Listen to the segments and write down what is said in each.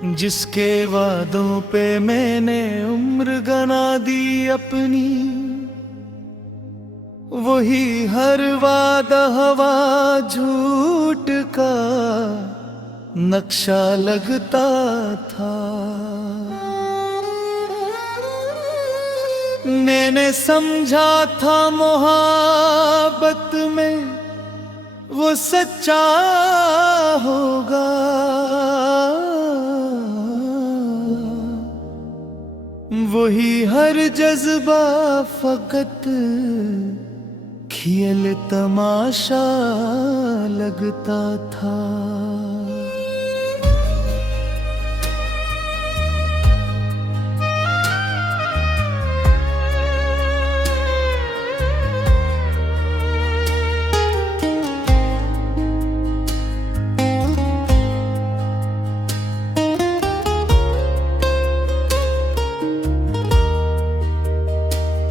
जिसके वादों पे मैंने उम्र गना दी अपनी, वही हर वादा हवा झूठ का नक्शा लगता था। मैंने समझा था मोहब्बत में वो सच्चा होगा, वही हर जज्बा फकत खेल तमाशा लगता था।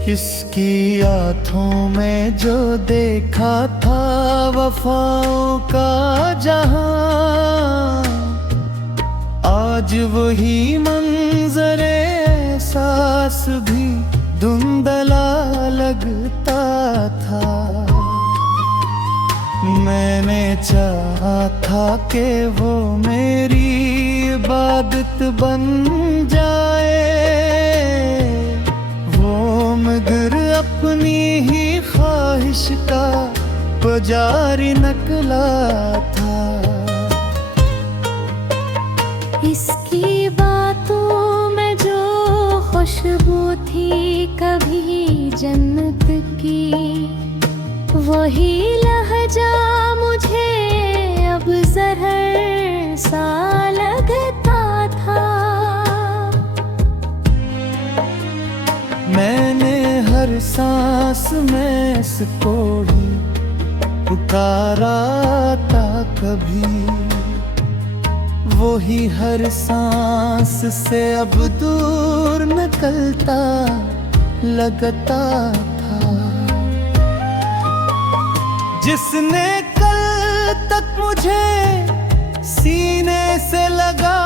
किसकी आँखों में जो देखा था वफाओं का जहां, आज वही मंजरे एहसास भी धुंधला लगता था। मैंने चाहा था कि वो मेरी इबादत बन जाए, मगर अपनी ही ख्वाहिश का पुजारी निकला था। इसकी बातों में जो खुशबू थी कभी जन्नत की, वही लहजा मुझे अब जहर सा लगता था। मैंने हर सांस में इसको ही पुकारा था कभी, वही हर सांस से अब दूर निकलता लगता था। जिसने कल तक मुझे सीने से लगा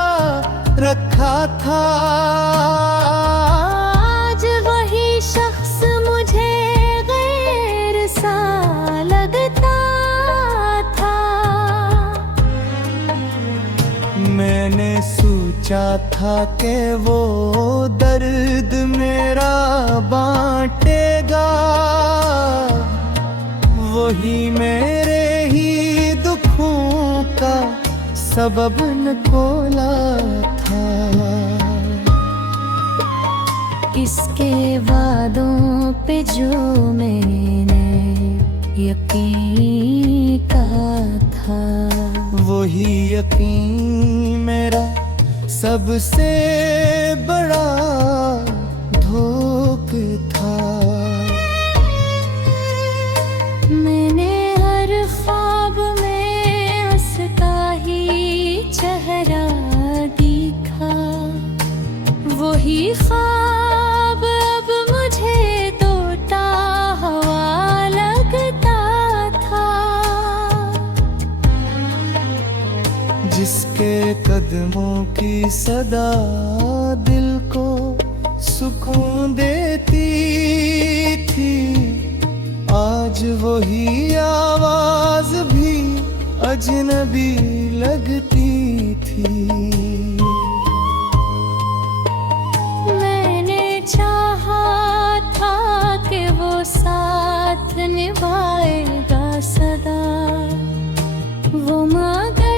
रखा था, शख्स मुझे गैर सा लगता था। मैंने सोचा था कि वो दर्द मेरा बांटेगा, वही मेरे ही दुखों का सबब निकोला था। इसके वादों पे जो मैंने यकीन कहा था, वही यकीन मेरा सबसे बड़ा धोखा था। मैंने हर ख्वाब में उसका ही चेहरा देखा, वही ख्वाब जिसके कदमों की सदा दिल को सुकून देती थी, आज वही आवाज भी अजनबी लगती थी। मैंने चाहा था कि वो साथ निभाएगा सदा, वो मगर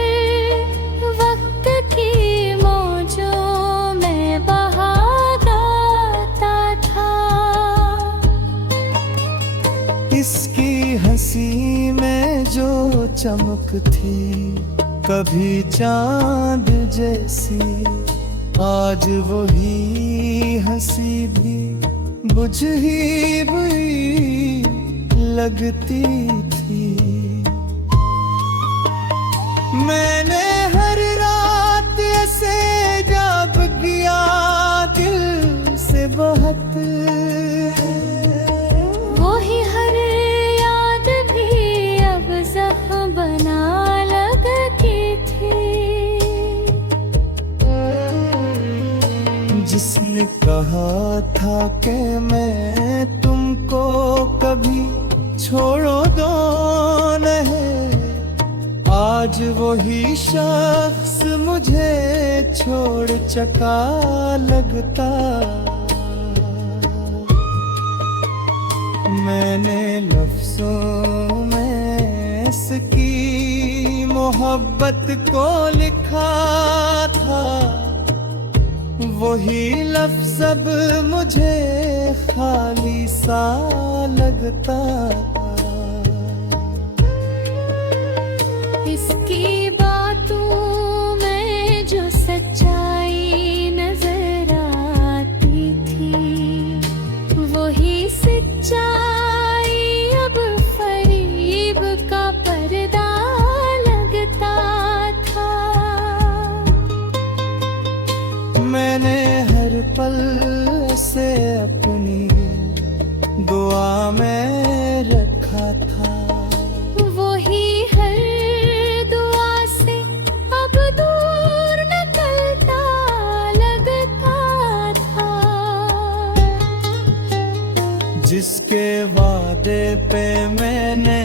इसकी हंसी में जो चमक थी कभी चांद जैसी, आज वही हंसी भी बुझ ही बुरी लगती थी। मैंने हर रात ऐसे जाग गया दिल से बहुत, बना लगती थी। जिसने कहा था कि मैं तुमको कभी छोड़ो दो नहीं, आज वही शख्स मुझे छोड़ चका लगता। मैंने लफ्जों में इसकी मोहब्बत को लिखा था, वही लफ्ज अब मुझे खाली सा लगता। इसकी बातों में जो सच्चाई नजर आती थी, वही सच्चाई अब फरीब का पर्दा लगता था। मैंने हर पल से अपनी दुआ में रखा था, वही हर दुआ से अब दूर निकलता लगता था। जिसके वादे पे मैंने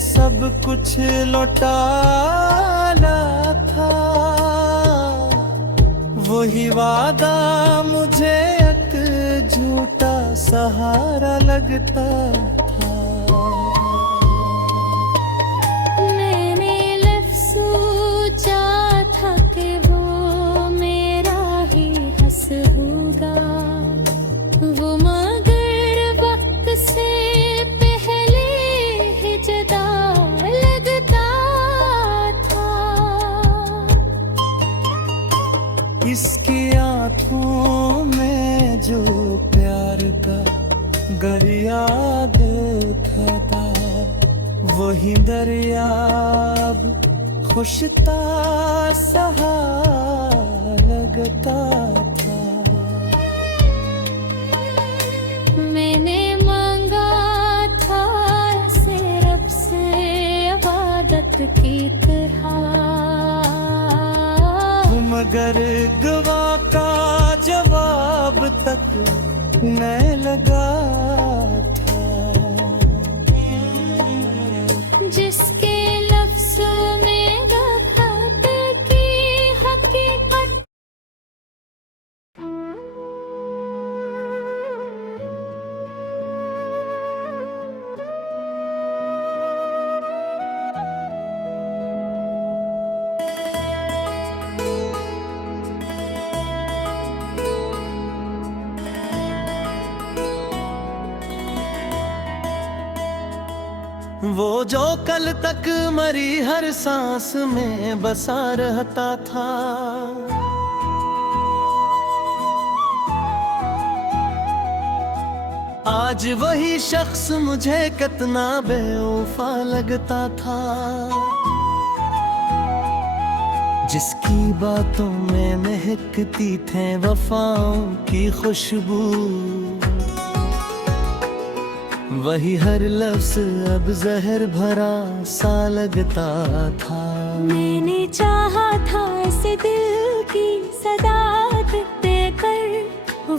सब कुछ लौटाया था, वही वादा मुझे एक झूठा सहारा लगता था। मैंने लफ्ज़ सोचा था कि वो मेरा ही हंस होगा, वो मगर वक्त से पहले ही जुदा लगता था। इसकी आंखों में जो प्यार का दरिया देखा था, वही दरिया अब खुशता सहा लगता था। मैंने मांगा था से रब से इबादत की तरह, मगर गवाह का जवाब तक मैं लगा था। जिसके लफ्ज़ों में वफ़ात की हकीकत। वो जो कल तक मरी हर सांस में बसा रहता था, आज वही शख्स मुझे कितना बेवफा लगता था। जिसकी बातों में महकती थे वफाओं की खुशबू, वही हर लफ्ज अब जहर भरा सा लगता था। मैंने चाहा था इसे दिल की सदात देकर,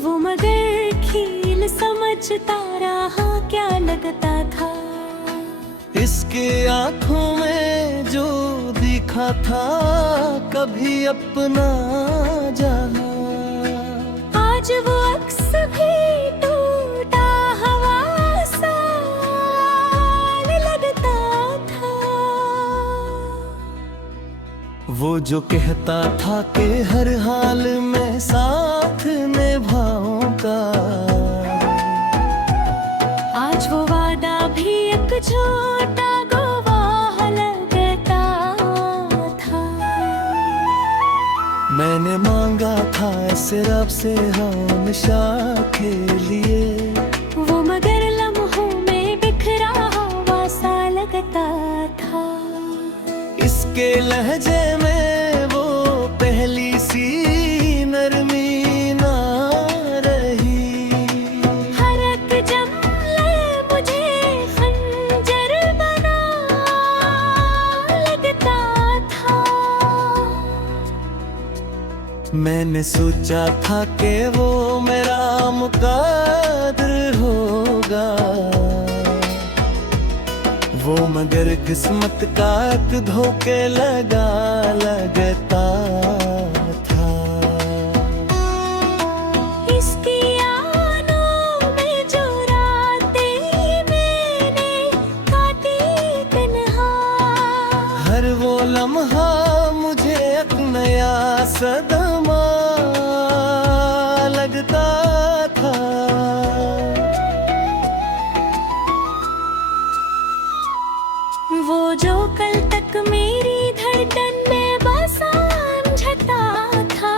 वो मगर खील समझता रहा क्या लगता था। इसके आंखों में जो दिखा था कभी अपना जहां, आज वो अक्स भी टूटा हवा सा लगता था। वो जो कहता था कि हर हाल में साथ निभाऊंगा, आज वो वादा भी एक झूठा गवाह लगता था। मैंने मांगा था इस रब से हमेशा के लिए, वो मगर लम्हों में बिखरा हुआ सा लगता था। इसके लहजे में वो पहली सी नरमी ना रही, हर एक जमले मुझे खंजर बना लगता था। मैंने सोचा था कि वो मेरा मुक़द्दर होगा, वो मगर किस्मत का एक धोखे लगता था। इसकी आनों में जो रातें मैंने काटी तन्हा, हर वो लम्हा मुझे एक नया सदमा लगता था। वो जो कल तक मेरी धड़कन में बसांझता था,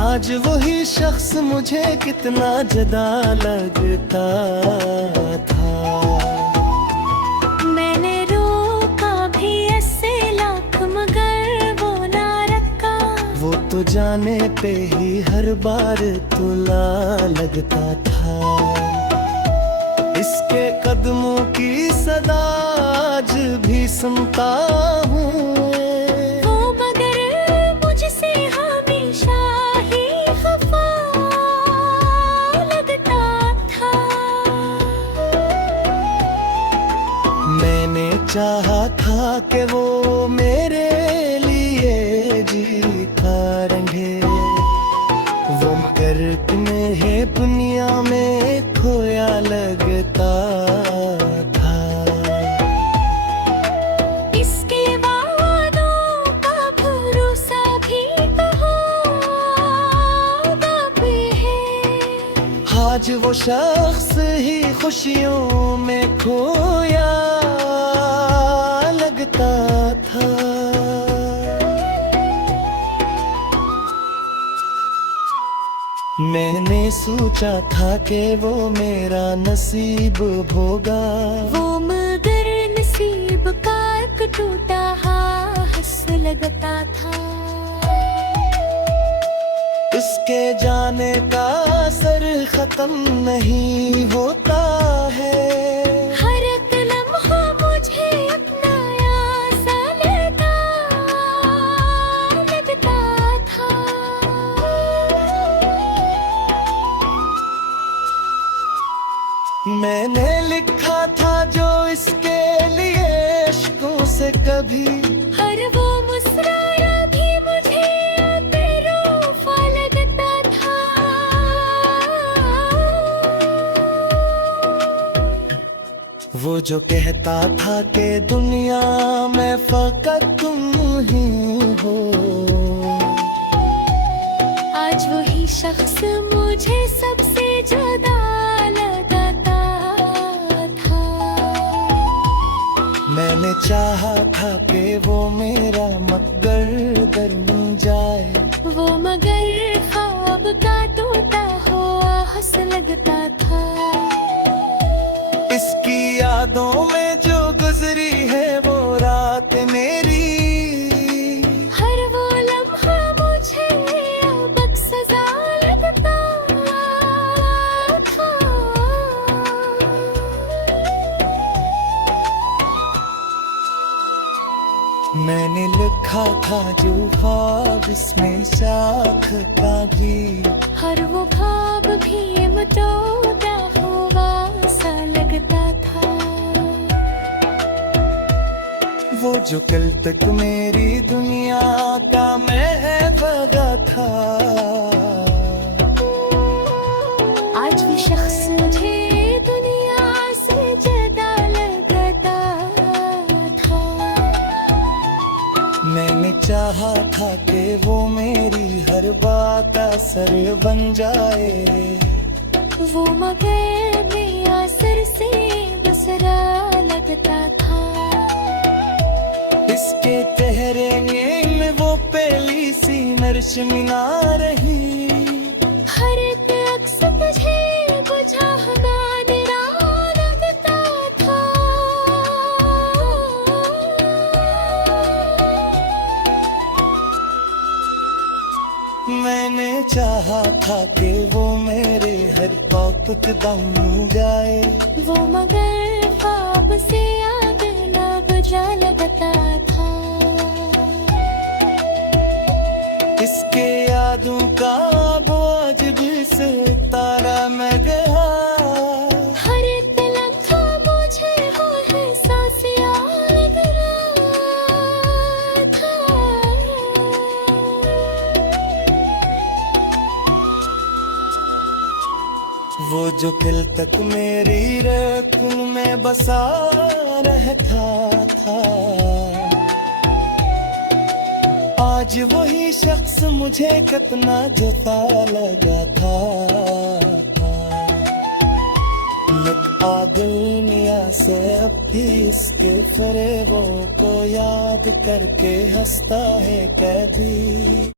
आज वही शख्स मुझे कितना जुदा लगता था। मैंने रोका भी ऐसे लाख मगर वो ना रखा, वो तो जाने पे ही हर बार तुला लगता था। इसके कदमों की सदा आज भी सुनता हूँ, वो मगर मुझसे हमेशा ही खफा लगता था। मैंने चाहा था कि वो मेरे लिए जीता रहे, वो मगर तुम्हें है दुनिया में खोया लगता था। इसके वादों का भरोसा भी कहाँ पे है, आज वो शख्स ही खुशियों में खोया लगता था। मैंने सोचा था कि वो मेरा नसीब होगा, वो मगर नसीब का एक टूटा हास लगता था। उसके जाने का असर खत्म नहीं होता है, हर एक लम्हा मुझे अपना सा लगता था। मैंने लिखा था जो इसके लिए इश्कों से कभी, हर वो मुस्कुराया भी मुझे बेरूफा लगता था। वो जो कहता था कि दुनिया में फकत तुम ही हो, आज वही शख्स मुझे सबसे जुदा लगता था। मैंने चाहा था कि वो मेरा मगर बन जाए, वो मगर ख्वाब का टूटा हुआ हंस लगता था। इसकी यादों में जो गुजरी है वो रात मेरी, हर वो लम्हा मुझे अब एक सजा लगता था। मैंने लिखा था जो ख्वाब इसमें साख का भी, हर वो ख्वाब भी मुटोटा हुआ सा लगता था। वो जो कल तक मेरी दुनिया का महबूबा था, आज भी शख्स मुझे दुनिया से जुदा लगता था। मैंने चाहा था कि वो मेरी हर बात असर बन जाए, वो मगर बेअसर से दूसरा लगता था। इसके चेहरे में वो पहली सी नर्शमिना रही, हर एक अक्स मुझे बुझा हमारा लगता था। मैंने चाहा था कि वो मेरे हर पाप कदम जाए, वो मगर ख्वाब से आग न बुझा लगता था। इसके यादों का बोझ भी सितारा में गया। हर एक लम्हा मुझे वो एहसास याद रहा था। वो जो दिल तक मेरी रखन में बसा रहता था, आज वही शख्स मुझे कितना जता लगा था। लगा दुनिया से अब भी इसके फरेबों को याद करके हंसता है कभी।